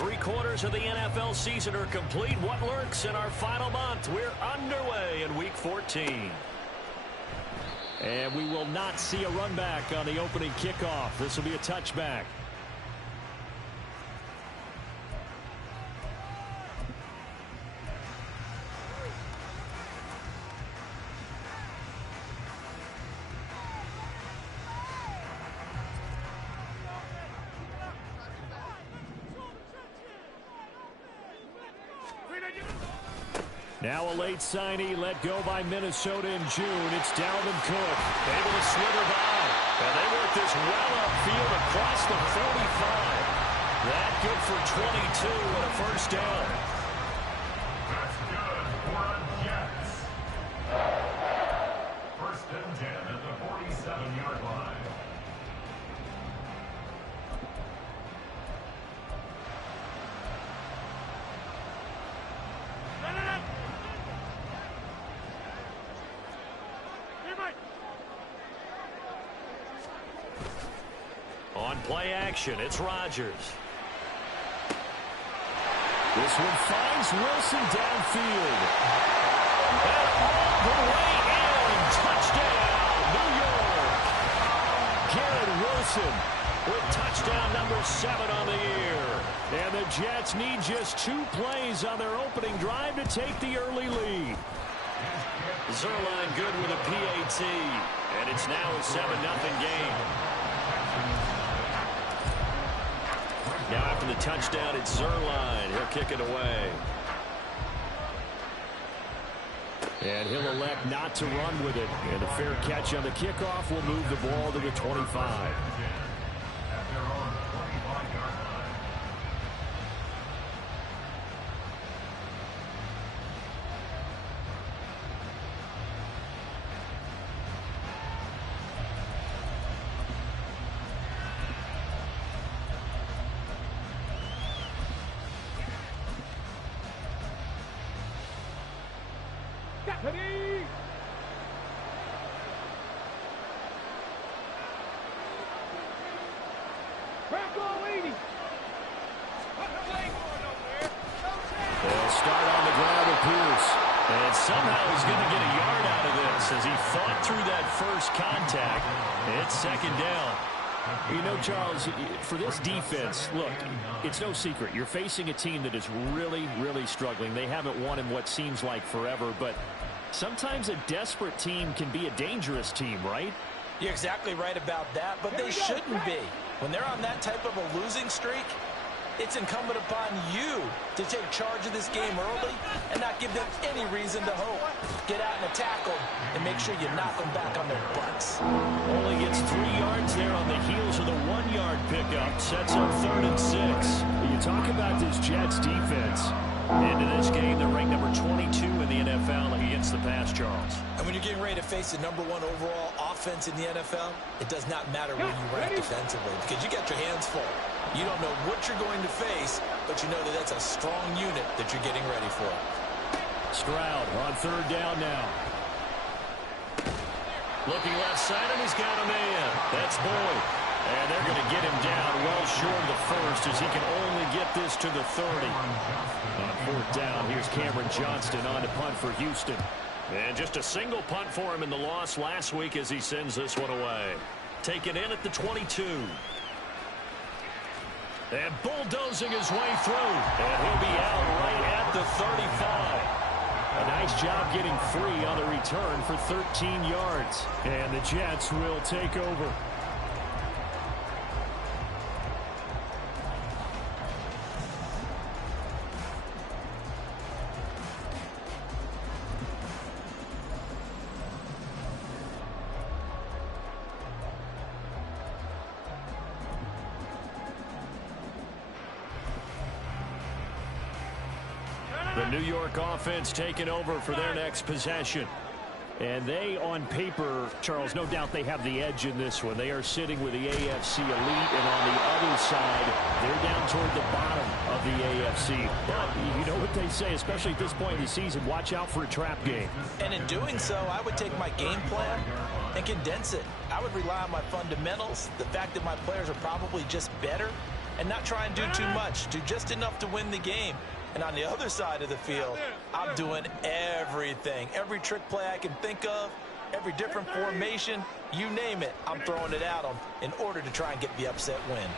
3/4 of the NFL season are complete. What lurks in our final month? We're underway in Week 14. And we will not see a run back on the opening kickoff. This will be a touchback. Now a late signee let go by Minnesota in June. It's Dalvin Cook. Able to slither by. And they work this well upfield across the 45. That good for 22 and a first down. That's good for a Jets. First and 10 at the 47-yard line. On play action, it's Rodgers. This one finds Wilson downfield. And all the way in. Touchdown, New York. Garrett Wilson with touchdown number 7 on the year. And the Jets need just 2 plays on their opening drive to take the early lead. Zerline good with a PAT. And it's now a 7-0 game. Now after the touchdown, it's Zerline. He'll kick it away. And he'll elect not to run with it. And a fair catch on the kickoff will move the ball to the 25. They'll start on the ground with Pierce. And somehow he's going to get a yard out of this as he fought through that first contact. It's second down. You know, Charles, for this defense, look, it's no secret. You're facing a team that is really, really struggling. They haven't won in what seems like forever, but sometimes a desperate team can be a dangerous team, right? You're exactly right about that, but they shouldn't be. When they're on that type of a losing streak, it's incumbent upon you to take charge of this game early and not give them any reason to hope. Get out and attack them and make sure you knock them back on their butts. Only gets 3 yards there on the heels of the 1-yard pickup. Sets up 3rd and 6. You talk about this Jets defense. Into this game, they're ranked number 22 in the NFL against the pass, Charles. And when you're getting ready to face the number 1 overall offense in the NFL, it does not matter where you rank defensively because you got your hands full. You don't know what you're going to face, but you know that that's a strong unit that you're getting ready for. Stroud on 3rd down now. Looking left side, and he's got a man. That's Boyd. And they're going to get him down well short of the first as he can only get this to the 30. On 4th down, here's Cameron Johnston on to punt for Houston. And just a single punt for him in the loss last week as he sends this one away. Taken in at the 22. And bulldozing his way through. And he'll be out right at the 35. A nice job getting free on the return for 13 yards. And the Jets will take over. The New York offense taking over for their next possession. And they, on paper, Charles, no doubt they have the edge in this one. They are sitting with the AFC elite, and on the other side, they're down toward the bottom of the AFC. But you know what they say, especially at this point in the season, watch out for a trap game. And in doing so, I would take my game plan and condense it. I would rely on my fundamentals, the fact that my players are probably just better, and not try and do too much. Do just enough to win the game. And on the other side of the field, I'm doing everything. Every trick play I can think of, every different formation, you name it, I'm throwing it at them in order to try and get the upset win.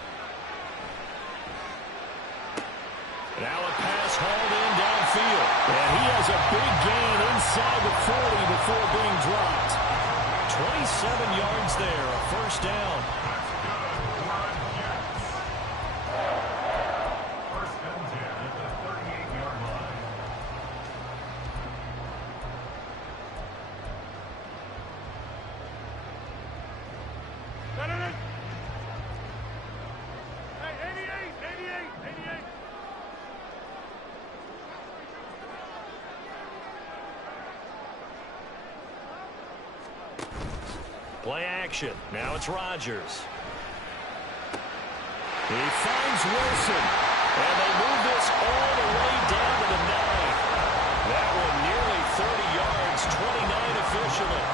Now a pass hauled in downfield. And he has a big gain inside the 40 before being dropped. 27 yards there, a first down. First and 10 at the 38-yard line. Hey, 88. Play action. Now it's Rodgers. He finds Wilson. And they move this all the way down to the 9. That one nearly 30 yards, 29 officially.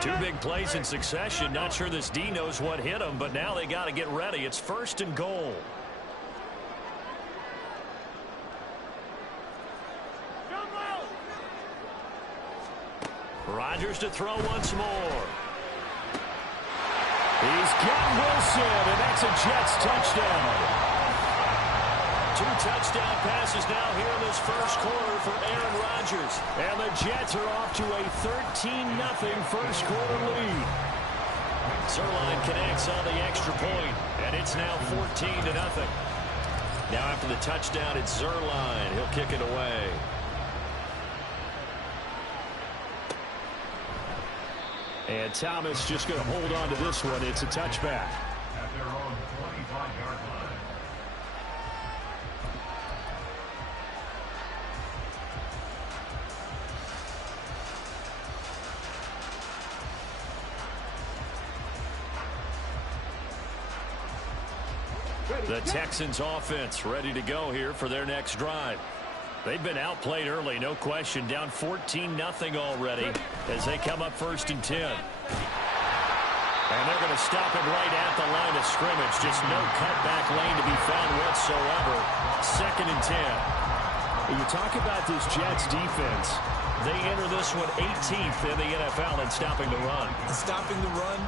Two big plays in succession. Not sure this D knows what hit him, but now they got to get ready. It's first and goal. Rodgers to throw once more. He's got Wilson, and that's a Jets touchdown. 2 touchdown passes now here in this first quarter for Aaron Rodgers. And the Jets are off to a 13-0 first quarter lead. Zerline connects on the extra point, and it's now 14-0. Now after the touchdown, it's Zerline. He'll kick it away. And Thomas just going to hold on to this one. It's a touchback. At their own 25-yard line. The Texans offense ready to go here for their next drive. They've been outplayed early, no question. Down 14-0 already as they come up first and 10. And they're going to stop it right at the line of scrimmage. Just no cutback lane to be found whatsoever. Second and 10. When you talk about this Jets defense, they enter this one 18th in the NFL in stopping the run. Stopping the run,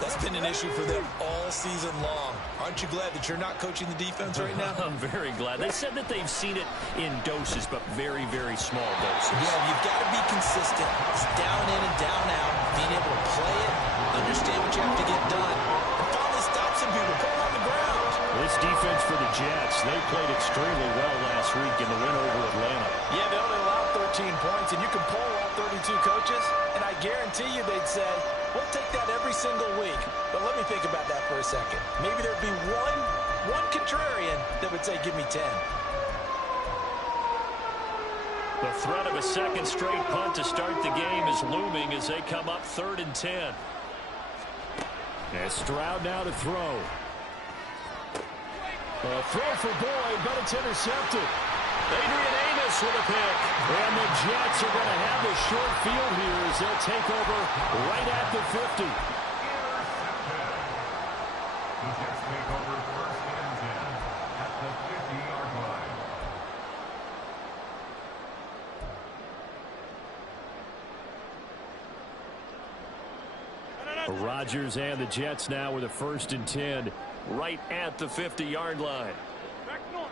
that's been an issue for them all season long. Aren't you glad that you're not coaching the defense right now? I'm very glad. They said that they've seen it in doses, but very, very small doses. Yeah, you've got to be consistent. It's down in and down out. Being able to play it, understand what you have to get done, and finally stop some people, put them on the ground. This defense for the Jets, they played extremely well last week in the win over Atlanta. Yeah, they only allowed 13 points, and you can poll all 32 coaches, and I guarantee you they'd say, we'll take that every single week. But let me think about that for a second. Maybe there'd be one contrarian that would say, give me 10. The threat of a second straight punt to start the game is looming as they come up 3rd and 10. And Stroud now to throw. A throw for Boyd, but it's intercepted. Adrian Amos with a pick. And the Jets are going to have the short field here as they'll take over right at the 50. The Jets take over first and 10 at the 50-yard line. Rodgers and the Jets now with a 1st and 10 right at the 50-yard line. Back north.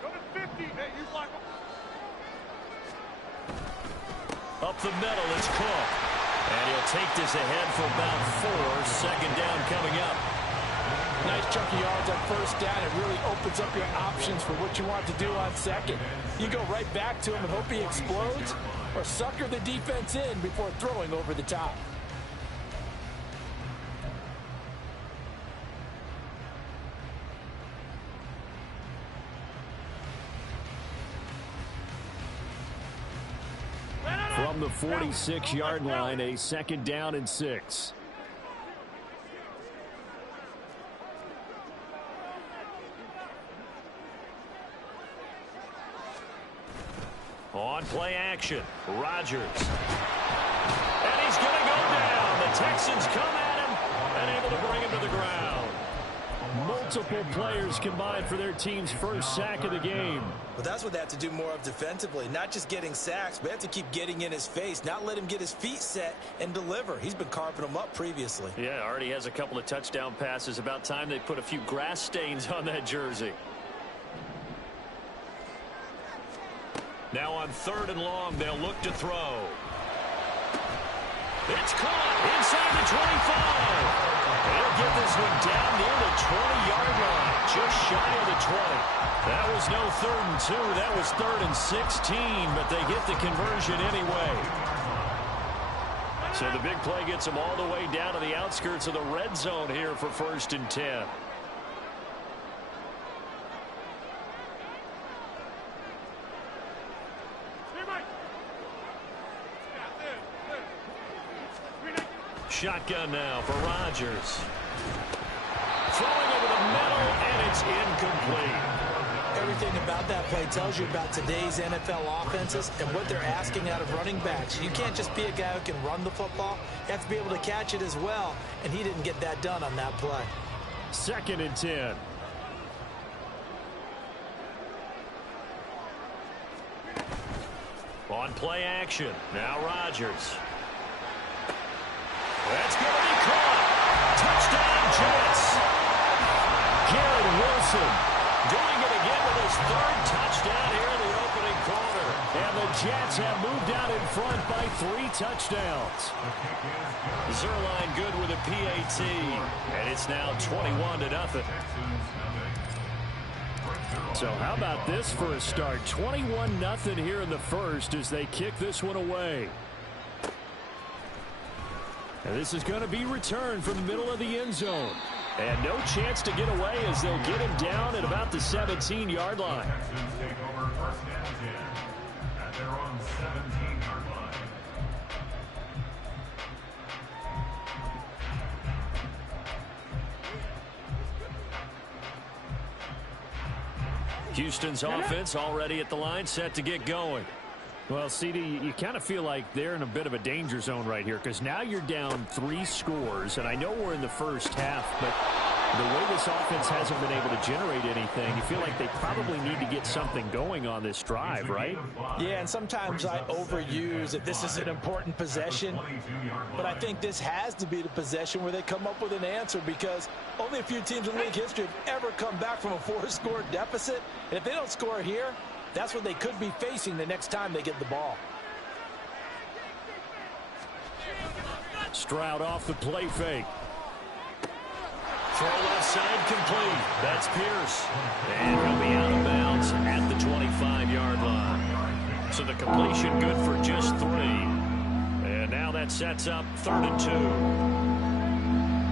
Go to 50. Hey, you block him. Up the middle, it's Cook. And he'll take this ahead for about 4. Second down coming up. Nice chunk of yards on first down. It really opens up your options for what you want to do on second. You go right back to him and hope he explodes, or sucker the defense in before throwing over the top. From the 46-yard line, a 2nd down and 6. On play action, Rodgers. And he's going to go down. The Texans come at him and able to bring him to the ground. Multiple players combined for their team's first sack of the game. Well, that's what they have to do more of defensively. Not just getting sacks, but they have to keep getting in his face, not let him get his feet set and deliver. He's been carving them up previously. Yeah, already has a couple of touchdown passes. About time they put a few grass stains on that jersey. Now on 3rd and long, they'll look to throw. It's caught inside the 25. They'll get this one down near the 20-yard line, just shy of the 20. That was no 3rd and 2. That was 3rd and 16, but they get the conversion anyway. So the big play gets them all the way down to the outskirts of the red zone here for 1st and 10. Shotgun now for Rodgers. Throwing over the middle, and it's incomplete. Everything about that play tells you about today's NFL offenses and what they're asking out of running backs. You can't just be a guy who can run the football. You have to be able to catch it as well, and he didn't get that done on that play. 2nd and 10. On play action, now Rodgers. That's going to be caught. Touchdown, Jets. Garrett Wilson doing it again with his 3rd touchdown here in the opening quarter. And the Jets have moved out in front by 3 touchdowns. Zerline good with a PAT. And it's now 21-0. So how about this for a start? 21-0 here in the first as they kick this one away. And this is going to be returned from the middle of the end zone. And no chance to get away as they'll get him down at about the 17-yard line. Texans take over 1st and 10 at their own 17-yard line. Houston's offense already at the line, set to get going. Well, CD, you kind of feel like they're in a bit of a danger zone right here because now you're down 3 scores, and I know we're in the first half, but the way this offense hasn't been able to generate anything, you feel like they probably need to get something going on this drive, right? Yeah, and sometimes I overuse that this is an important possession, but I think this has to be the possession where they come up with an answer because only a few teams in league history have ever come back from a 4-score deficit, and if they don't score here, that's what they could be facing the next time they get the ball. Stroud off the play fake. Throw left side complete. That's Pierce. And he'll be out of bounds at the 25-yard line. So the completion good for just 3. And now that sets up 3rd and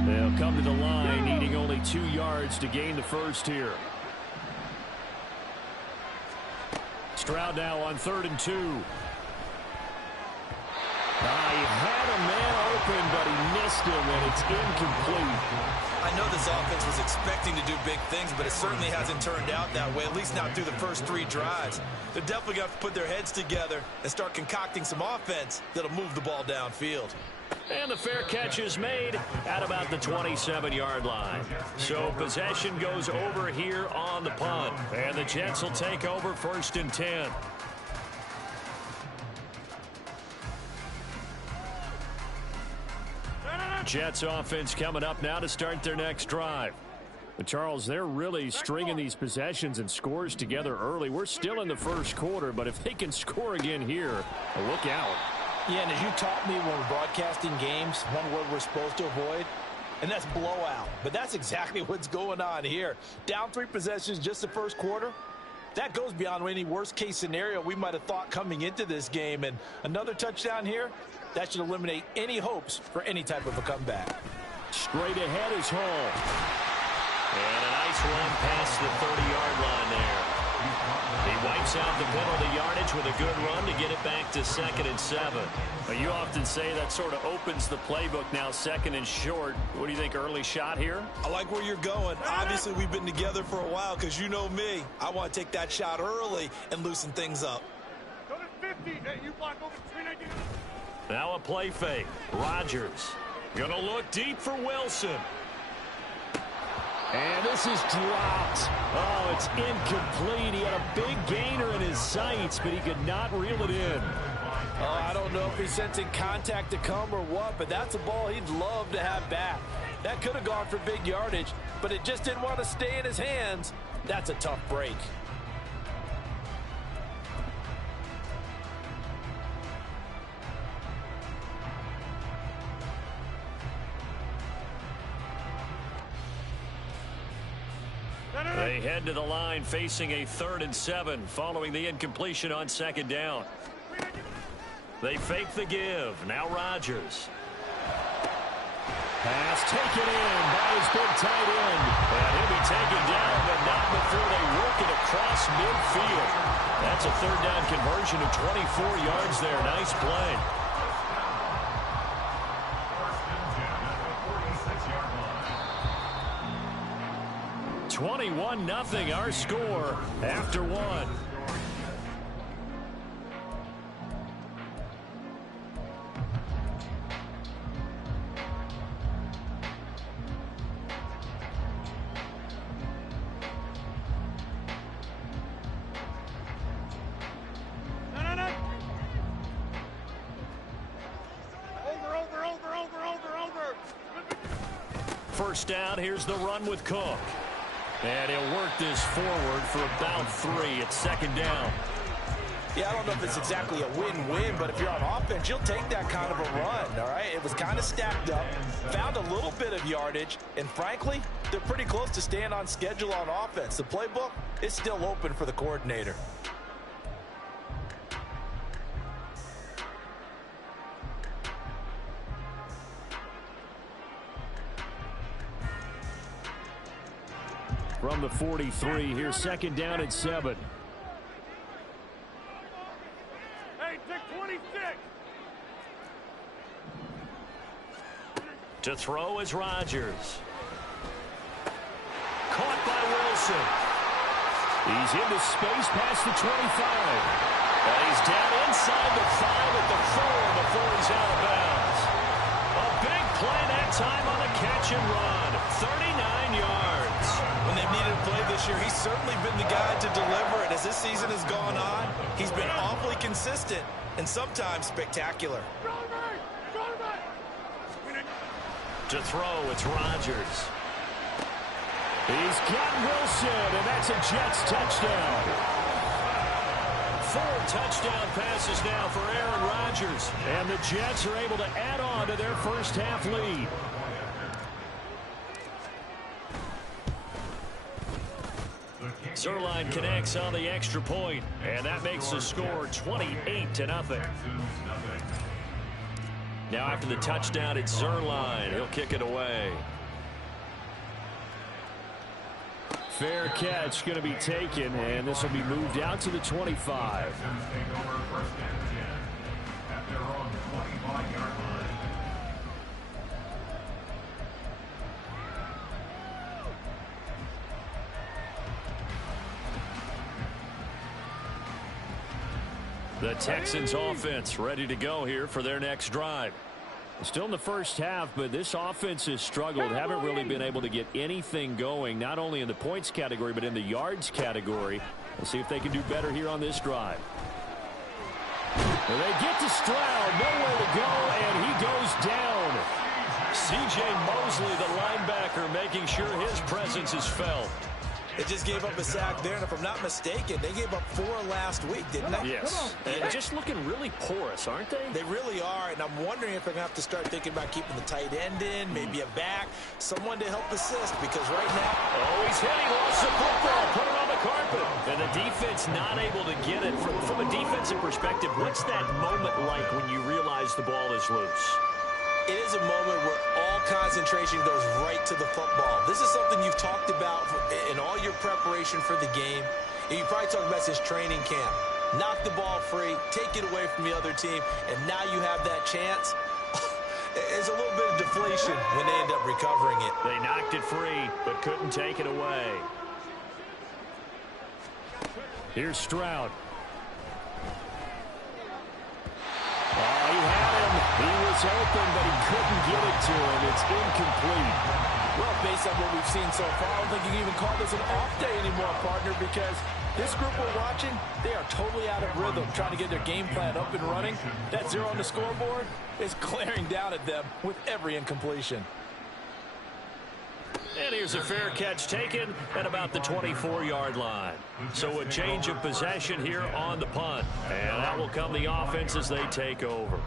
2. They'll come to the line needing only 2 yards to gain the first here. Stroud now on 3rd and 2. He had a man open, but he missed him, and it's incomplete. I know this offense was expecting to do big things, but it certainly hasn't turned out that way, at least not through the first 3 drives. They're definitely going to have to put their heads together and start concocting some offense that'll move the ball downfield. And the fair catch is made at about the 27-yard line. So possession goes over here on the punt. And the Jets will take over 1st and 10. Jets offense coming up now to start their next drive. But Charles, they're really stringing these possessions and scores together early. We're still in the first quarter, but if they can score again here, look out. Yeah, and as you taught me when we're broadcasting games, one word we're supposed to avoid, and that's blowout. But that's exactly what's going on here. Down 3 possessions just the first quarter. That goes beyond any worst-case scenario we might have thought coming into this game. And another touchdown here, that should eliminate any hopes for any type of a comeback. Straight ahead is Hall. And a nice run past the 30-yard line there. He wipes out the penalty yardage with a good run to get it back to 2nd and 7. Well, you often say that sort of opens the playbook now, 2nd and short. What do you think, early shot here? I like where you're going. Obviously, we've been together for a while because you know me. I want to take that shot early and loosen things up. Hey, you block over the screen. Now a play fake. Rodgers gonna look deep for Wilson. And this is dropped. Oh, it's incomplete. He had a big gainer in his sights, but he could not reel it in. Oh, I don't know if he's sensing contact to come or what, but that's a ball he'd love to have back. That could have gone for big yardage, but it just didn't want to stay in his hands. That's a tough break. They head to the line facing a 3rd and 7 following the incompletion on 2nd down. They fake the give. Now Rodgers. Pass taken in by his big tight end. And he'll be taken down, but not before they work it across midfield. That's a 3rd down conversion of 24 yards there. Nice play. 21-0 our score after 1. First down, here's the run with Cook. And he'll work this forward for about 3 at 2nd down. Yeah, I don't know if it's exactly a win-win, but if you're on offense, you'll take that kind of a run, all right? It was kind of stacked up, found a little bit of yardage, and frankly, they're pretty close to staying on schedule on offense. The playbook is still open for the coordinator. From the 43, here's 2nd down at 7. Hey, take 26. To throw is Rodgers. Caught by Wilson. He's into space past the 25. And he's down inside the 5 at the 4 before he's out of bounds. A big play that time on the catch and run. 39 yards. When they've needed a play this year, he's certainly been the guy to deliver. And as this season has gone on, he's been awfully consistent and sometimes spectacular. To throw, it's Rodgers. He's got Wilson, and that's a Jets touchdown. 4 touchdown passes now for Aaron Rodgers. And the Jets are able to add on to their first half lead. Zerline connects on the extra point, and that makes the score 28-0. Now after the touchdown, it's Zerline. He'll kick it away. Fair catch going to be taken, and this will be moved out to the 25. The Texans offense ready to go here for their next drive. Still in the first half, but this offense has struggled. Haven't really been able to get anything going, not only in the points category, but in the yards category. We'll see if they can do better here on this drive. And they get to Stroud, nowhere to go, and he goes down. C.J. Mosley, the linebacker, making sure his presence is felt. They just gave up a sack there, and if I'm not mistaken, they gave up 4 last week, didn't they? Yes, and just looking really porous, aren't they? They really are, and I'm wondering if they're going to have to start thinking about keeping the tight end in, maybe a back, someone to help assist, because right now... Oh, he's hit, he lost the football, put it on the carpet. And the defense not able to get it. From a defensive perspective, what's that moment like when you realize the ball is loose? It is a moment where all concentration goes right to the football. This is something you've talked about in all your preparation for the game. And you probably talked about since training camp. Knock the ball free, take it away from the other team, and now you have that chance. There's a little bit of deflation when they end up recovering it. They knocked it free, but couldn't take it away. was open, but he couldn't get it to him. It's incomplete. Well, based on what we've seen so far, I don't think you can even call this an off day anymore, partner, because this group we're watching, they are totally out of rhythm, trying to get their game plan up and running. That 0 on the scoreboard is glaring down at them with every incompletion. And here's a fair catch taken at about the 24-yard line. So a change of possession here on the punt. And that will come the offense as they take over.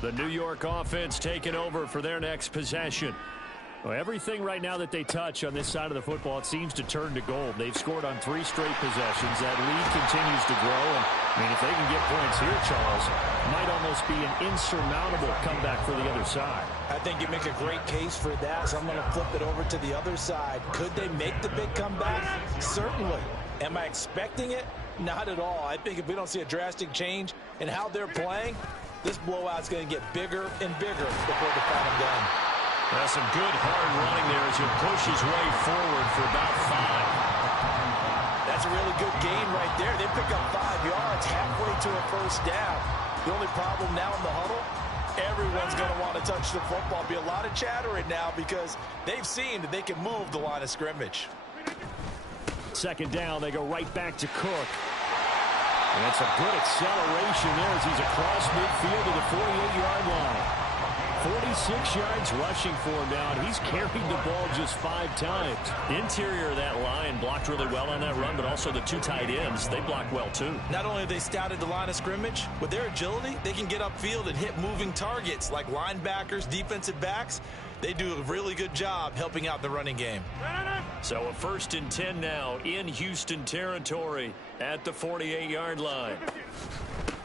The New York offense taking over for their next possession. Well, everything right now that they touch on this side of the football, it seems to turn to gold. They've scored on 3 straight possessions. That lead continues to grow. And, I mean, if they can get points here, Charles, it might almost be an insurmountable comeback for the other side. I think you make a great case for that, so I'm going to flip it over to the other side. Could they make the big comeback? Certainly. Am I expecting it? Not at all. I think if we don't see a drastic change in how they're playing, this blowout's going to get bigger and bigger before the final game. That's some good hard running there as he push his way forward for about 5. That's a really good gain right there. They pick up 5 yards halfway to a first down. The only problem now in the huddle, everyone's going to want to touch the football. Be a lot of chatter right now because they've seen that they can move the line of scrimmage. Second down, they go right back to Cook. And it's a good acceleration there as he's across midfield to the 48-yard line. 46 yards rushing for him now, and he's carried the ball just 5 times. Interior of that line blocked really well on that run, but also the 2 tight ends, they blocked well too. Not only have they scouted the line of scrimmage, with their agility, they can get upfield and hit moving targets like linebackers, defensive backs. They do a really good job helping out the running game. So a 1st and 10 now in Houston territory at the 48-yard line.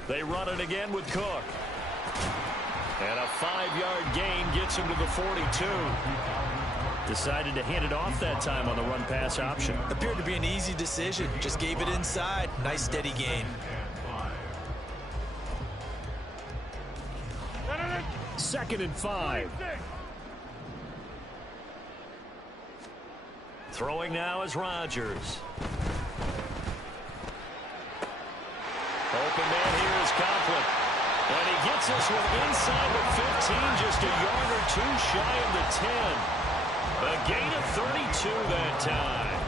They run it again with Cook. And a 5-yard gain gets him to the 42. Decided to hand it off that time on the run-pass option. Appeared to be an easy decision. Just gave it inside. Nice steady gain. 2nd and 5. Throwing now is Rodgers. Open man here is Coughlin. And he gets this one inside the 15, just a yard or 2 shy of the 10. A gain of 32 that time.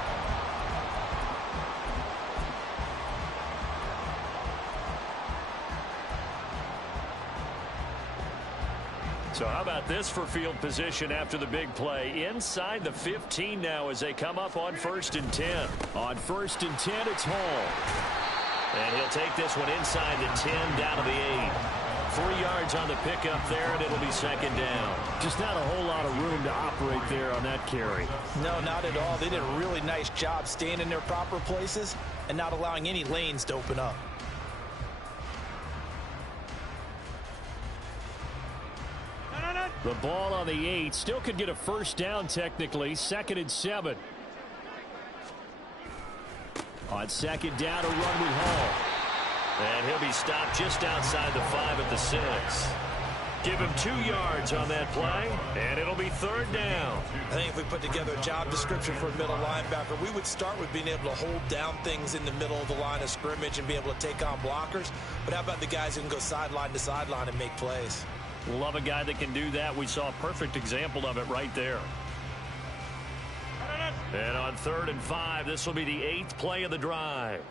So how about this for field position after the big play? Inside the 15 now as they come up on 1st and 10. On 1st and 10, it's Hall. And he'll take this one inside the 10 down to the 8. 3 yards on the pickup there, and it'll be 2nd down. Just not a whole lot of room to operate there on that carry. No, not at all. They did a really nice job staying in their proper places and not allowing any lanes to open up. The ball on the 8. Still could get a 1st down technically. 2nd and 7. On 2nd down, a run with Hall. And he'll be stopped just outside the 5 at the 6. Give him 2 yards on that play, and it'll be 3rd down. I think if we put together a job description for a middle linebacker, we would start with being able to hold down things in the middle of the line of scrimmage and be able to take on blockers. But how about the guys who can go sideline to sideline and make plays? Love a guy that can do that. We saw a perfect example of it right there. And on 3rd and 5, this will be the 8th play of the drive.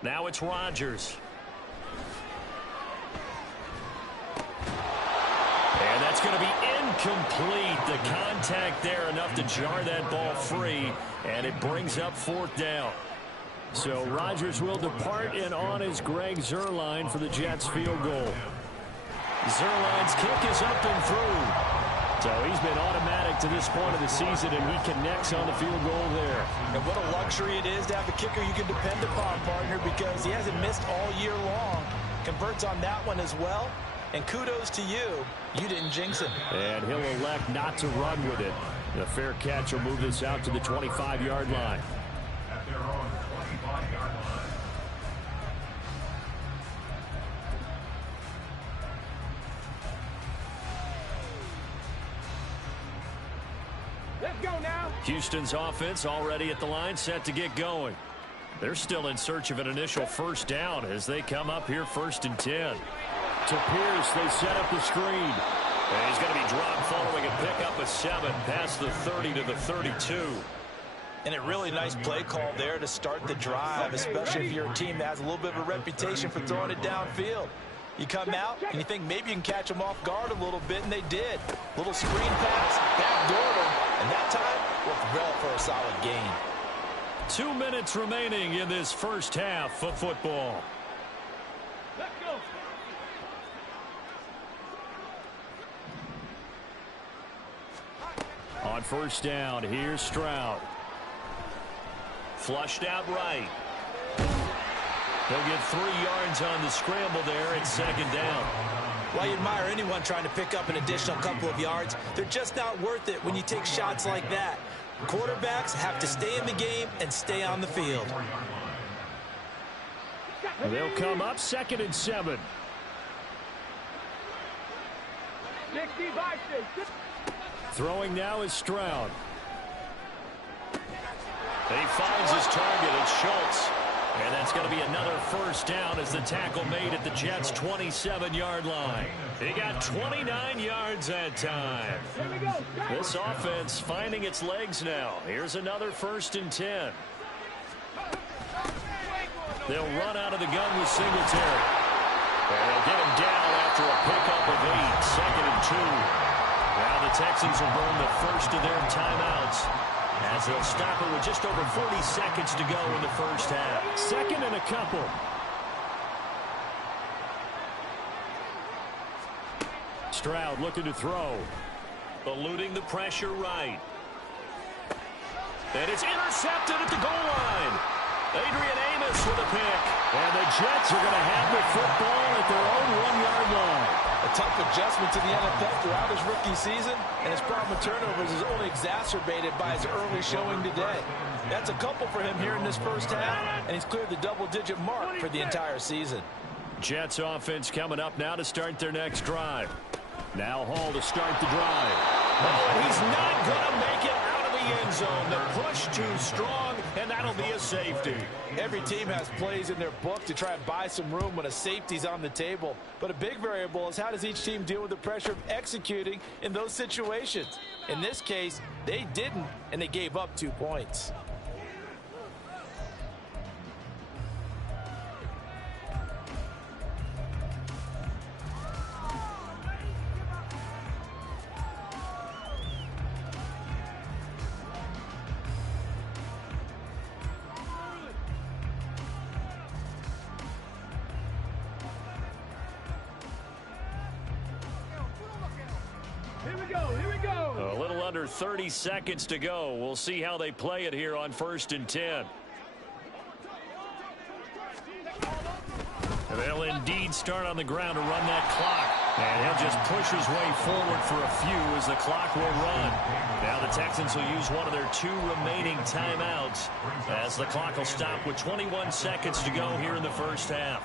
Now it's Rodgers. And that's going to be incomplete. The contact there enough to jar that ball free, and it brings up 4th down. So Rodgers will depart, and on is Greg Zuerlein for the Jets field goal. Zuerlein's kick is up and through. So he's been automatic to this point of the season, and he connects on the field goal there. And what a luxury it is to have a kicker you can depend upon, partner, because he hasn't missed all year long. Converts on that one as well. And kudos to you. You didn't jinx him. And he'll elect not to run with it. The fair catch will move this out to the 25-yard line. At their own 25-yard line. Houston's offense already at the line, set to get going. They're still in search of an initial first down as they come up here 1st and 10. To Pierce, they set up the screen. And he's going to be dropped following a pickup of 7 past the 30 to the 32. And a really nice play call there to start the drive, especially if you're a team that has a little bit of a reputation for throwing it downfield. You come out and you think maybe you can catch them off guard a little bit, and they did. Little screen pass, backdoored them, and that time worked well for a solid gain. 2 minutes remaining in this first half of football. Let's go. On first down, here's Stroud. Flushed out right. They'll get 3 yards on the scramble there at 2nd down. Well, you admire anyone trying to pick up an additional couple of yards. They're just not worth it when you take shots like that. Quarterbacks have to stay in the game and stay on the field. They'll come up 2nd and 7. Throwing now is Stroud. He finds his target. It's Schultz. And that's going to be another first down as the tackle made at the Jets' 27-yard line. He got 29 yards that time. This offense finding its legs now. Here's another 1st and 10. They'll run out of the gun with Singletary. And they'll get him down after a pickup of 8, 2nd and 2. Now the Texans will burn the first of their timeouts as they'll stop it with just over 40 seconds to go in the first half. 2nd and a couple. Stroud looking to throw. Eluding the pressure right. And it's intercepted at the goal line. Adrian Amos with a pick. And the Jets are going to have the football at their own 1-yard line. A tough adjustment to the NFL throughout his rookie season, and his problem with turnovers is only exacerbated by his early showing today. That's a couple for him here in this first half, and he's cleared the double-digit mark for the entire season. Jets offense coming up now to start their next drive. Now Hall to start the drive. Oh, he's not going to make it out of the end zone. The push too strong, and that'll be a safety. Every team has plays in their book to try and buy some room when a safety's on the table. But a big variable is how does each team deal with the pressure of executing in those situations. In this case, they didn't, and they gave up 2 points. A little under 30 seconds to go. We'll see how they play it here on 1st and 10. They'll indeed start on the ground to run that clock. And he'll just push his way forward for a few as the clock will run. Now the Texans will use one of their 2 remaining timeouts as the clock will stop with 21 seconds to go here in the first half.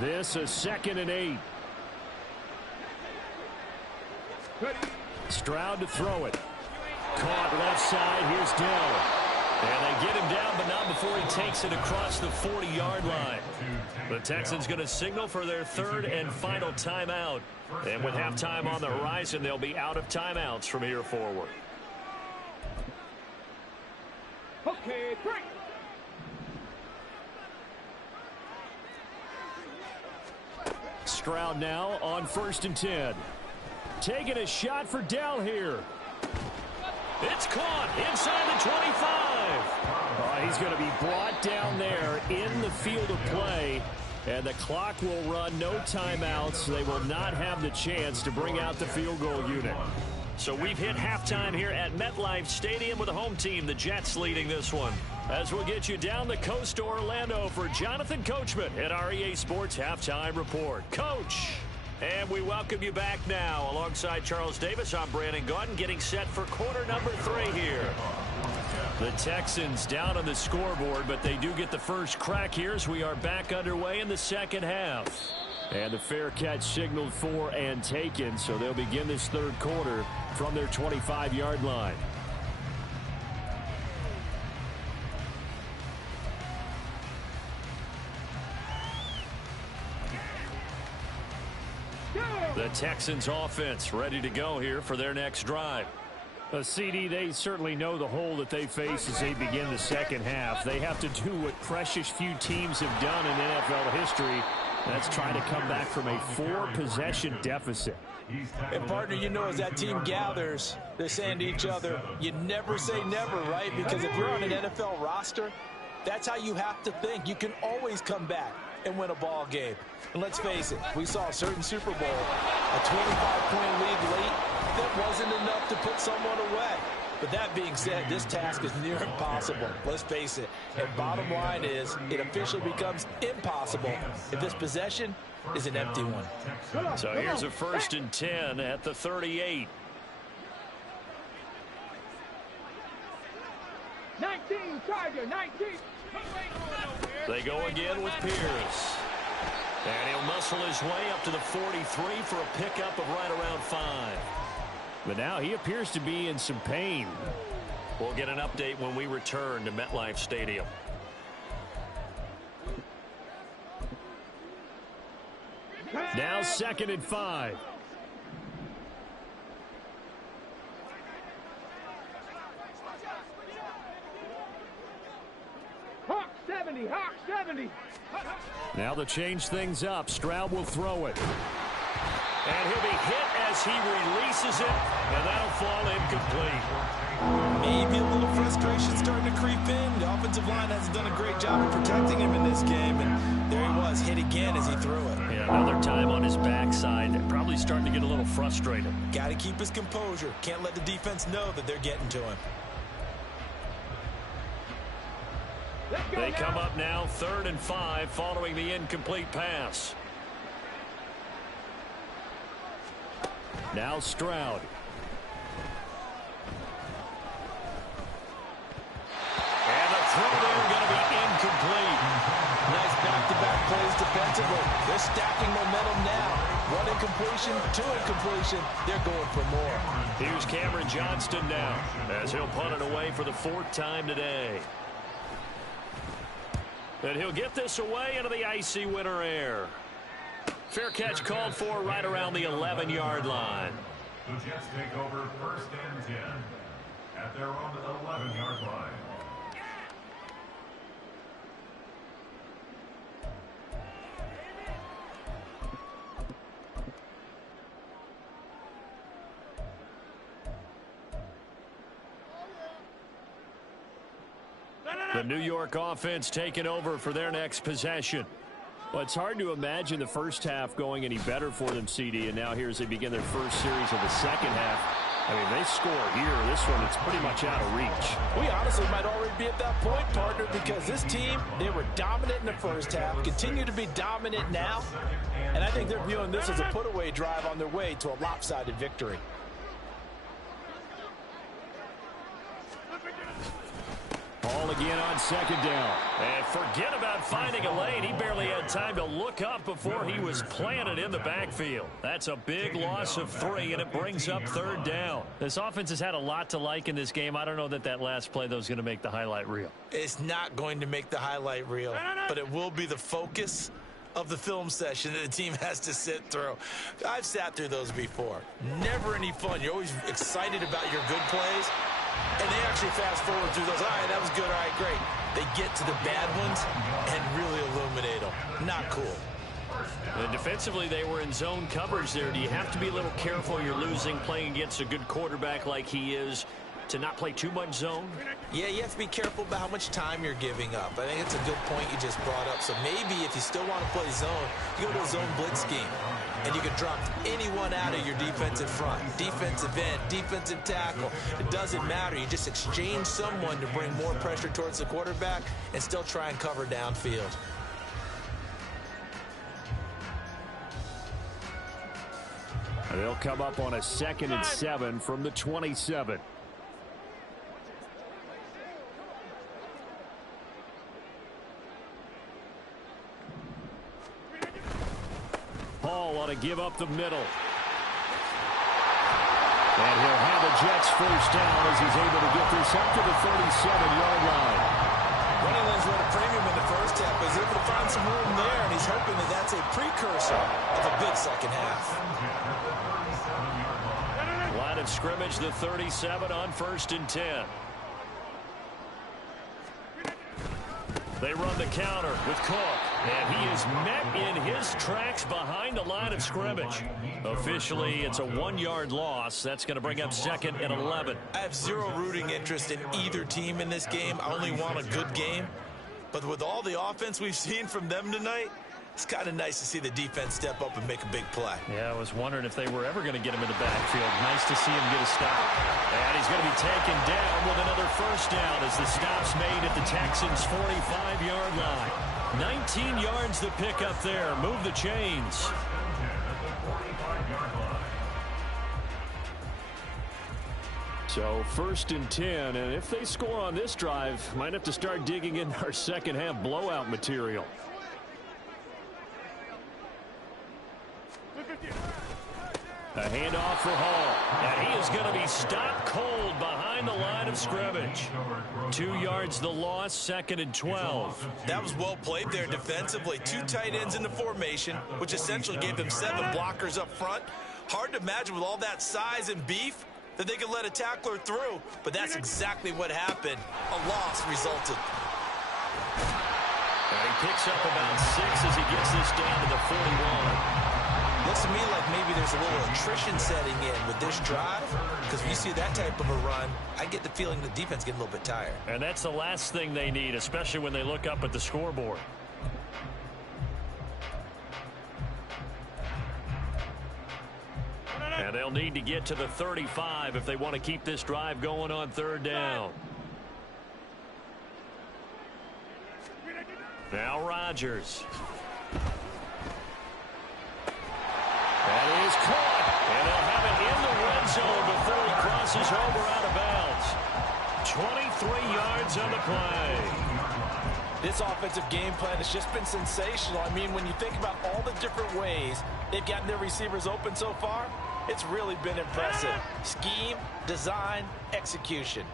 This is 2nd and 8. Stroud to throw it. Caught left side. Here's Dell. And they get him down, but not before he takes it across the 40-yard line. The Texans going to signal for their 3rd and final timeout. And with halftime on the horizon, they'll be out of timeouts from here forward. Okay, break. Stroud now on 1st and 10. Taking a shot for Dell here. It's caught inside the 25. He's going to be brought down there in the field of play. And the clock will run, no timeouts. They will not have the chance to bring out the field goal unit. So we've hit halftime here at MetLife Stadium with the home team, the Jets, leading this one. As we'll get you down the coast to Orlando for Jonathan Coachman at our EA Sports Halftime Report. Coach, and we welcome you back now. Alongside Charles Davis, I'm Brandon Gaudin, getting set for quarter number 3 here. The Texans down on the scoreboard, but they do get the first crack here as we are back underway in the second half. And the fair catch signaled for and taken, so they'll begin this third quarter from their 25-yard line. The Texans offense ready to go here for their next drive. CD, they certainly know the hole that they face as they begin the second half. They have to do what precious few teams have done in NFL history. That's trying to come back from a 4-possession deficit. And, partner, you know, as that team gathers, they're saying to each other, you never say never, right? Because if you're on an NFL roster, that's how you have to think. You can always come back and win a ball game. And let's face it, we saw a certain Super Bowl, a 25-point lead late, that wasn't enough to put someone away. But that being said, this task is near impossible. Let's face it. And bottom line is, it officially becomes impossible if this possession is an empty one. So here's a 1st and 10 at the 38. 19, Tiger, 19. They go again with Pierce. And he'll muscle his way up to the 43 for a pickup of right around 5. But now he appears to be in some pain. We'll get an update when we return to MetLife Stadium. Now 2nd and 5. Hawk 70, Hawk 70. Now to change things up, Stroud will throw it. And he'll be hit as he releases it, and that'll fall incomplete. Maybe a little frustration starting to creep in. The offensive line hasn't done a great job of protecting him in this game, and there he was, hit again as he threw it. Yeah, another time on his backside, probably starting to get a little frustrated. Got to keep his composure. Can't let the defense know that they're getting to him. They come up now 3rd and 5 following the incomplete pass. Now Stroud. And the throw there going to be incomplete. Nice back-to-back plays defensively. They're stacking momentum now. 1 incompletion, 2 incompletion. They're going for more. Here's Cameron Johnston now as he'll punt it away for the 4th time today. And he'll get this away into the icy winter air. Fair catch called for right around the 11-yard line. The Jets take over 1st and 10 at their own 11-yard line. The New York offense taking over for their next possession. Well, it's hard to imagine the first half going any better for them, CD, and now here as they begin their first series of the second half. I mean, they score here. This one, it's pretty much out of reach. We honestly might already be at that point, partner, because this team, they were dominant in the first half, continue to be dominant now, and I think they're viewing this as a put-away drive on their way to a lopsided victory. Ball again on 2nd down. And forget about finding a lane. He barely had time to look up before he was planted in the backfield. That's a big loss of 3, and it brings up 3rd down. This offense has had a lot to like in this game. I don't know that last play, though, is going to make the highlight reel. It's not going to make the highlight reel, but it will be the focus of the film session that the team has to sit through. I've sat through those before. Never any fun. You're always excited about your good plays. And they actually fast forward through those. All right, that was good. All right, great. They get to the bad ones and really illuminate them. Not cool. And defensively, they were in zone coverage there. Do you have to be a little careful? You're losing, playing against a good quarterback like he is, to not play too much zone? Yeah, you have to be careful about how much time you're giving up. I think it's a good point you just brought up. So maybe if you still want to play zone, you go to a zone blitz scheme. And you can drop anyone out of your defensive front. Defensive end, defensive tackle. It doesn't matter. You just exchange someone to bring more pressure towards the quarterback and still try and cover downfield. They'll come up on a 2nd and 7 from the 27. to give up the middle. And he'll have the Jets first down as he's able to get this up to the 37-yard line. Running lanes were at a premium in the first half, but he's able to find some room there, and he's hoping that that's a precursor of a big second half. Line of scrimmage, the 37 on 1st and 10. They run the counter with Cook, and he is met in his tracks behind the line of scrimmage. Officially, it's a 1-yard loss. That's going to bring up 2nd and 11. I have zero rooting interest in either team in this game. I only want a good game. But with all the offense we've seen from them tonight, it's kind of nice to see the defense step up and make a big play. Yeah, I was wondering if they were ever going to get him in the backfield. Nice to see him get a stop. And he's going to be taken down with another first down as the stop's made at the Texans' 45-yard line. 19 yards to pick up there. Move the chains. So 1st and 10, and if they score on this drive, might have to start digging in our second half blowout material. A handoff for Hall, and he is going to be stopped cold behind the line of scrimmage. 2 yards the loss, 2nd and 12. That was well played there defensively. 2 tight ends in the formation, which essentially gave them 7 blockers up front. Hard to imagine with all that size and beef that they could let a tackler through, but that's exactly what happened. A loss resulted. And he picks up about 6 as he gets this down to the 41. Looks to me like maybe there's a little attrition setting in with this drive, because when you see that type of a run, I get the feeling the defense getting a little bit tired. And that's the last thing they need, especially when they look up at the scoreboard. And they'll need to get to the 35 if they want to keep this drive going on 3rd down. Now Rodgers. That is caught, and they'll have it in the red zone before he crosses over out of bounds. 23 yards on the play. This offensive game plan has just been sensational. I mean, when you think about all the different ways they've gotten their receivers open so far, it's really been impressive. Scheme, design, execution.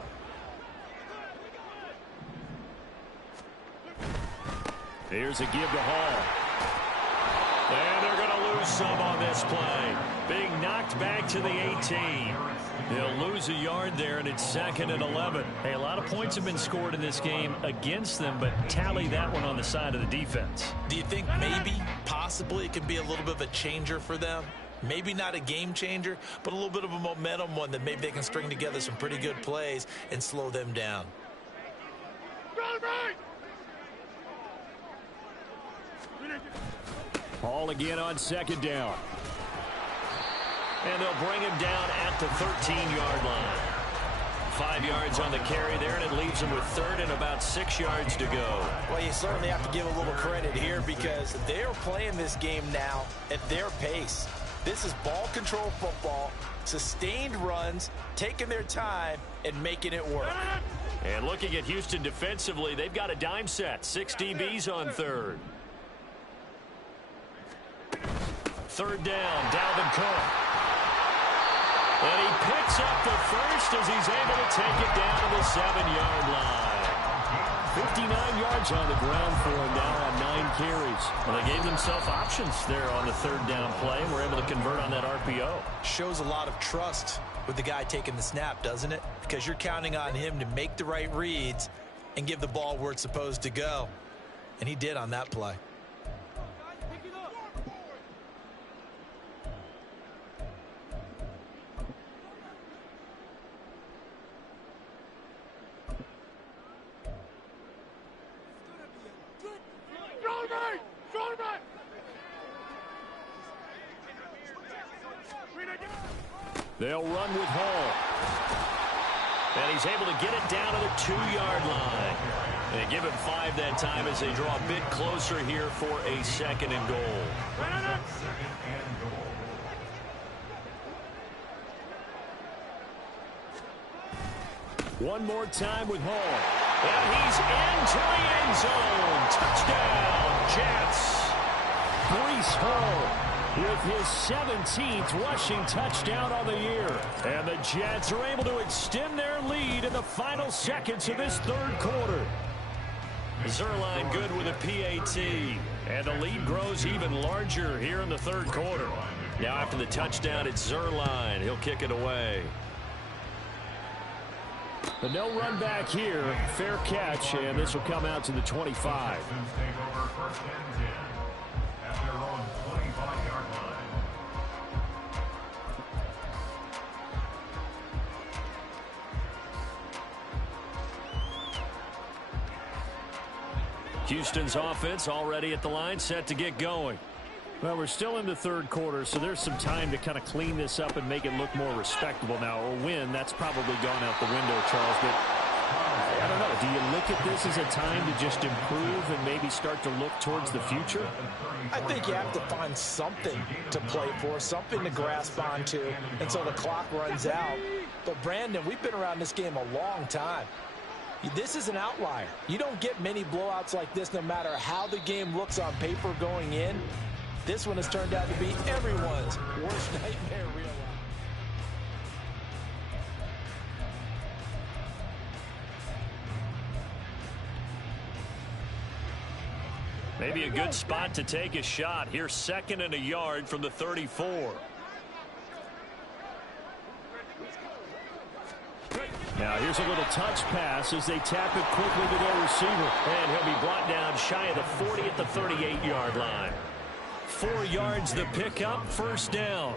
Here's a give to Hall. And they're going to lose some on this play. Being knocked back to the 18. They'll lose a yard there, and it's 2nd and 11. Hey, a lot of points have been scored in this game against them, but tally that one on the side of the defense. Do you think maybe, possibly, it can be a little bit of a changer for them? Maybe not a game changer, but a little bit of a momentum one that maybe they can string together some pretty good plays and slow them down. Hall again on 2nd down. And they'll bring him down at the 13-yard line. 5 yards on the carry there, and it leaves them with 3rd and about 6 yards to go. Well, you certainly have to give a little credit here because they're playing this game now at their pace. This is ball control football, sustained runs, taking their time, and making it work. And looking at Houston defensively, they've got a dime set. 6 DBs on 3rd. 3rd down, Dalvin Cook. And he picks up the first as he's able to take it down to the 7-yard line. 59 yards on the ground for him now on 9 carries. Well, they gave themselves options there on the 3rd down play and were able to convert on that RPO. Shows a lot of trust with the guy taking the snap, doesn't it? Because you're counting on him to make the right reads and give the ball where it's supposed to go. And he did on that play. They'll run with Hall. And he's able to get it down to the 2-yard line. They give him 5 that time as they draw a bit closer here for a 2nd and goal. One more time with Hall. And he's into the end zone. Touchdown, Jets. Breece Hall with his 17th rushing touchdown on the year. And the Jets are able to extend their lead in the final seconds of this third quarter. Zuerlein good with a PAT. And the lead grows even larger here in the third quarter. Now after the touchdown, it's Zuerlein. He'll kick it away. But no run back here. Fair catch, and this will come out to the 25. Texans take over first and 10 at their own 25-yard line. Houston's offense already at the line, set to get going. Well, we're still in the third quarter, so there's some time to kind of clean this up and make it look more respectable. Now, a win, that's probably gone out the window, Charles, but I don't know. Do you look at this as a time to just improve and maybe start to look towards the future? I think you have to find something to play for, something to grasp onto until the clock runs out. But, Brandon, we've been around this game a long time. This is an outlier. You don't get many blowouts like this no matter how the game looks on paper going in. This one has turned out to be everyone's worst nightmare real life. Maybe a good spot to take a shot. Here's 2nd and a yard from the 34. Now here's a little touch pass as they tap it quickly to their receiver. And he'll be brought down shy of the 40 at the 38-yard line. 4 yards the pickup, first down.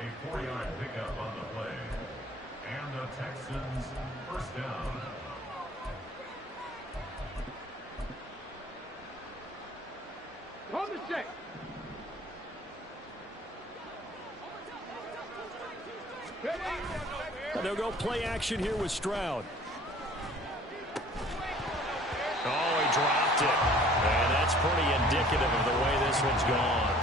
A 4-yard pickup on the play. And the Texans first down. On the check. And they'll go play action here with Stroud. Oh, he dropped it. And that's pretty indicative of the way this one's gone.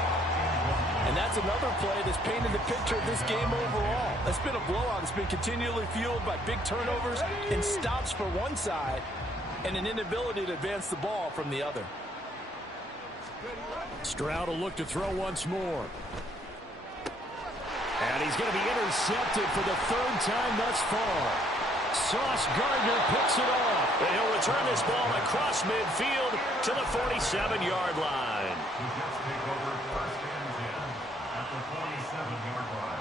And that's another play that's painted the picture of this game overall. It's been a blowout. It's been continually fueled by big turnovers and stops for one side and an inability to advance the ball from the other. Stroud will look to throw once more. And he's going to be intercepted for the 3rd time thus far. Sauce Gardner picks it off. And he'll return this ball across midfield to the 47-yard line. The Jets take over first and 10 at the 47-yard line.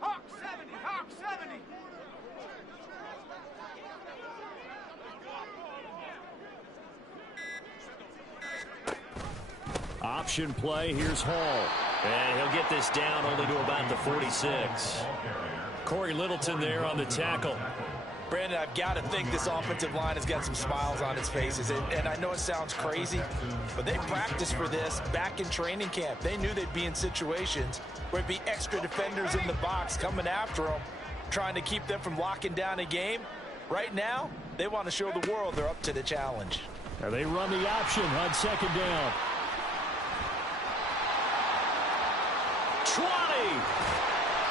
Hawk 70, Hawk 70. Option play. Here's Hall. And he'll get this down only to about the 46. Corey Littleton there on the tackle. Brandon, I've got to think this offensive line has got some smiles on its faces. And I know it sounds crazy, but they practiced for this back in training camp. They knew they'd be in situations where it'd be extra defenders in the box coming after them, trying to keep them from locking down a game. Right now, they want to show the world they're up to the challenge. Now they run the option on 2nd down. 20.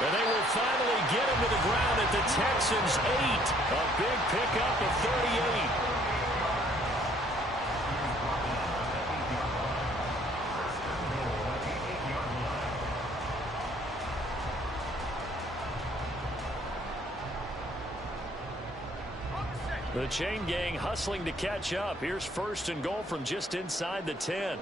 And they will finally get him to the ground at the Texans' 8. A big pickup of 38. The chain gang hustling to catch up. Here's 1st and goal from just inside the 10.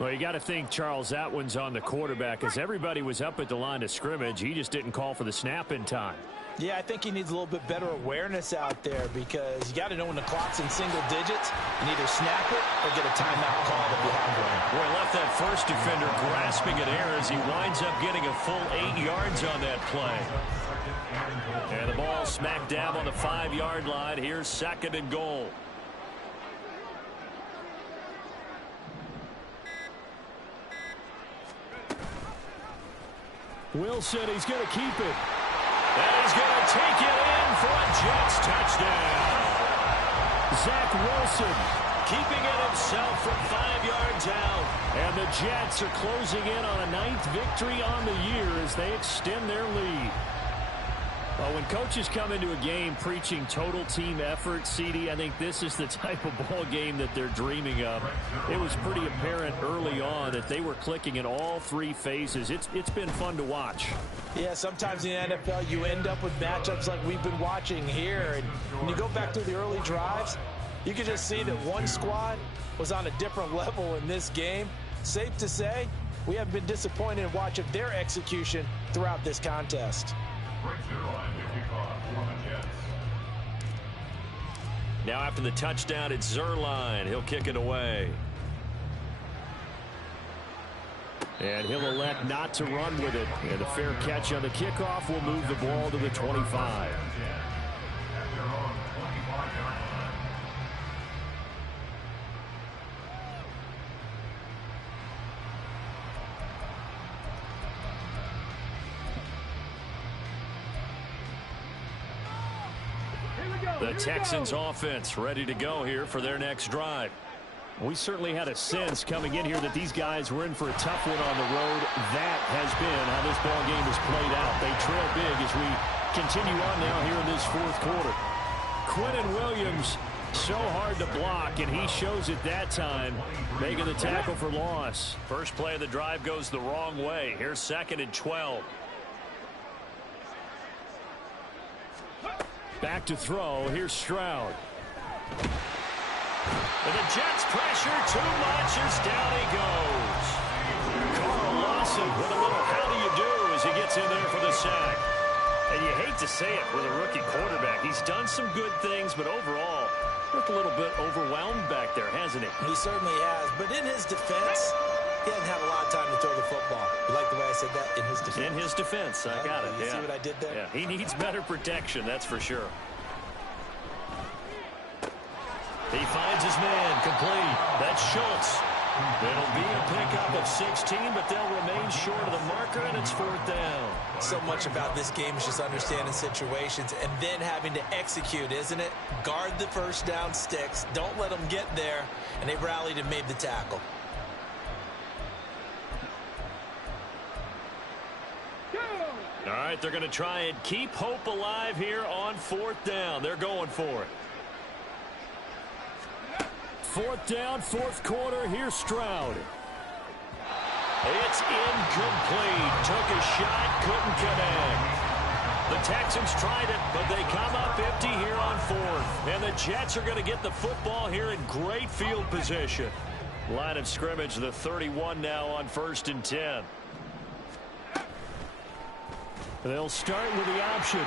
Well, you got to think, Charles, that one's on the quarterback, as everybody was up at the line of scrimmage. He just didn't call for the snap in time. Yeah, I think he needs a little bit better awareness out there, because you got to know when the clock's in single digits and either snap it or get a timeout called if you have one. Boy, left that first defender grasping at air as he winds up getting a full 8 yards on that play. And the ball smack dab on the 5-yard line. Here's 2nd and goal. Wilson, he's going to keep it. And he's going to take it in for a Jets touchdown. Zach Wilson keeping it himself from 5 yards out. And the Jets are closing in on a 9th victory on the year as they extend their lead. Well, when coaches come into a game preaching total team effort, CD, I think this is the type of ball game that they're dreaming of. It was pretty apparent early on that they were clicking in all 3 phases. It's been fun to watch. Yeah, sometimes in the NFL you end up with matchups like we've been watching here. And when you go back to the early drives, you can just see that one squad was on a different level in this game. Safe to say, we haven't been disappointed in watching their execution throughout this contest. Now after the touchdown, it's Zuerlein. He'll kick it away. And he'll elect not to run with it. And a fair catch on the kickoff will move the ball to the 25. The Texans offense ready to go here for their next drive. We certainly had a sense coming in here that these guys were in for a tough one on the road. That has been how this ball game has played out. They trail big as we continue on now here in this 4th quarter. Quinnen Williams, so hard to block, and he shows it that time, making the tackle for loss. First play of the drive goes the wrong way. Here's 2nd and 12. Back to throw. Here's Stroud. And the Jets pressure too much as down he goes. Carl Lawson with a little how do you do as he gets in there for the sack. And you hate to say it with a rookie quarterback. He's done some good things, but overall, looked a little bit overwhelmed back there, hasn't he? He certainly has. But in his defense, he hasn't had a lot of time to throw the football. You like the way I said that? In his defense. In his defense. I got it. You see what I did there? Yeah, he needs better protection, that's for sure. He finds his man complete. That's Schultz. It'll be a pickup of 16, but they'll remain short of the marker, and it's 4th down. So much about this game is just understanding situations and then having to execute, isn't it? Guard the first down sticks. Don't let them get there. And they rallied and made the tackle. All right, they're going to try and keep hope alive here on 4th down. They're going for it. 4th down, 4th quarter. Here's Stroud. It's incomplete. Took a shot, couldn't connect. The Texans tried it, but they come up empty here on 4th. And the Jets are going to get the football here in great field position. Line of scrimmage, the 31 now on 1st and 10. They'll start with the option.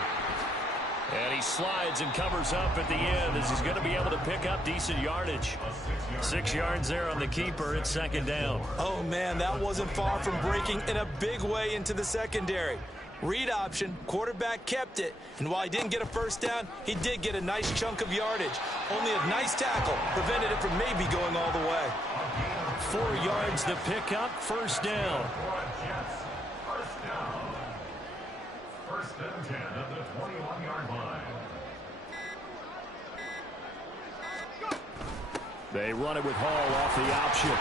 And he slides and covers up at the end as he's going to be able to pick up decent yardage. 6 yards there on the keeper. It's 2nd down. Oh, man, that wasn't far from breaking in a big way into the secondary. Read option, quarterback kept it. And while he didn't get a first down, he did get a nice chunk of yardage. Only a nice tackle prevented it from maybe going all the way. 4 yards the pickup, 1st down. First and 10 at the 21-yard line. They run it with Hall off the option.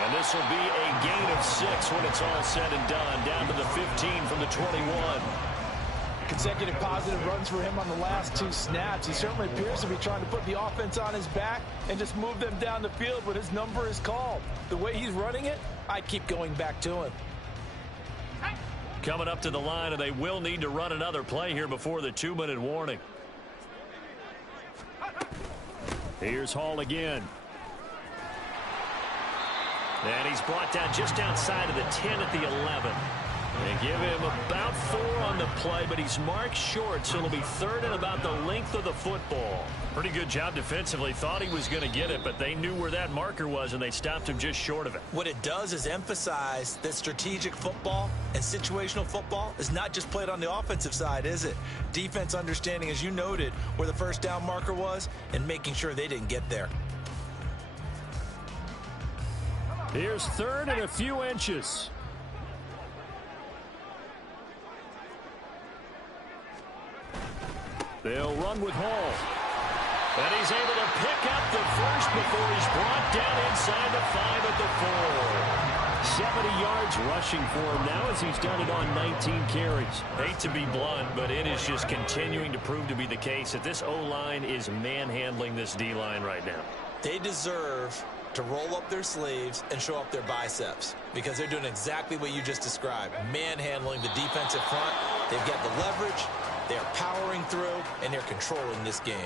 And this will be a gain of 6 when it's all said and done. Down to the 15 from the 21. Consecutive positive runs for him on the last 2 snaps. He certainly appears to be trying to put the offense on his back and just move them down the field when his number is called. The way he's running it, I keep going back to him. Coming up to the line, and they will need to run another play here before the 2-minute warning. Here's Hall again. And he's brought down just outside of the 10 at the 11. They give him about 4 on the play, but he's marked short, so it'll be 3rd and about the length of the football. Pretty good job defensively. Thought he was going to get it, but they knew where that marker was, and they stopped him just short of it. What it does is emphasize that strategic football and situational football is not just played on the offensive side, is it? Defense understanding, as you noted, where the first down marker was and making sure they didn't get there. Here's 3rd and a few inches. They'll run with Hall. And he's able to pick up the first before he's brought down inside the 5 at the 4. 70 yards rushing for him now as he's done it on 19 carries. Hate to be blunt, but it is just continuing to prove to be the case that this O-line is manhandling this D-line right now. They deserve to roll up their sleeves and show up their biceps because they're doing exactly what you just described, manhandling the defensive front. They've got the leverage, they're powering through, and they're controlling this game.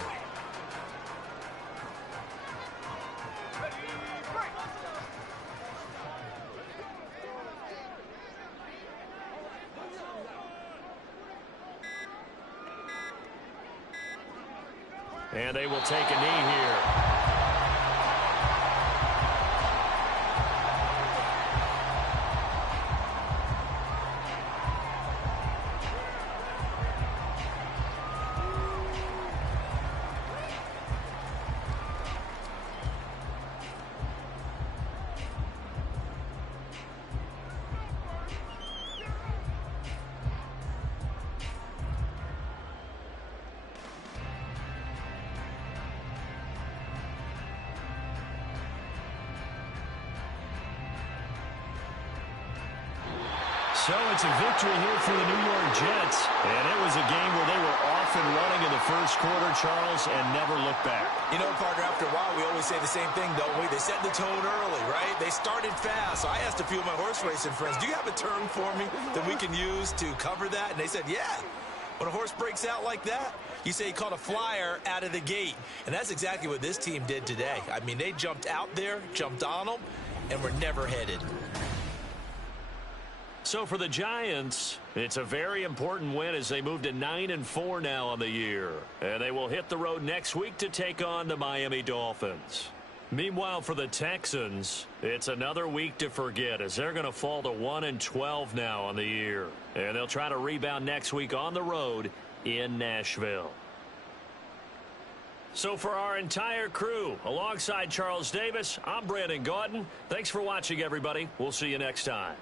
And they will take a knee here. So it's a victory here for the New York Jets. And it was a game where they were off and running in the first quarter, Charles, and never looked back. You know, partner, after a while, we always say the same thing, don't we? They set the tone early, right? They started fast. So I asked a few of my horse racing friends, do you have a term for me that we can use to cover that? And they said, yeah. When a horse breaks out like that, you say he caught a flyer out of the gate. And that's exactly what this team did today. I mean, they jumped out there, jumped on them, and were never headed. So for the Giants, it's a very important win as they move to 9-4 now on the year. And they will hit the road next week to take on the Miami Dolphins. Meanwhile, for the Texans, it's another week to forget as they're going to fall to 1-12 now on the year. And they'll try to rebound next week on the road in Nashville. So for our entire crew, alongside Charles Davis, I'm Brandon Gaudin. Thanks for watching, everybody. We'll see you next time.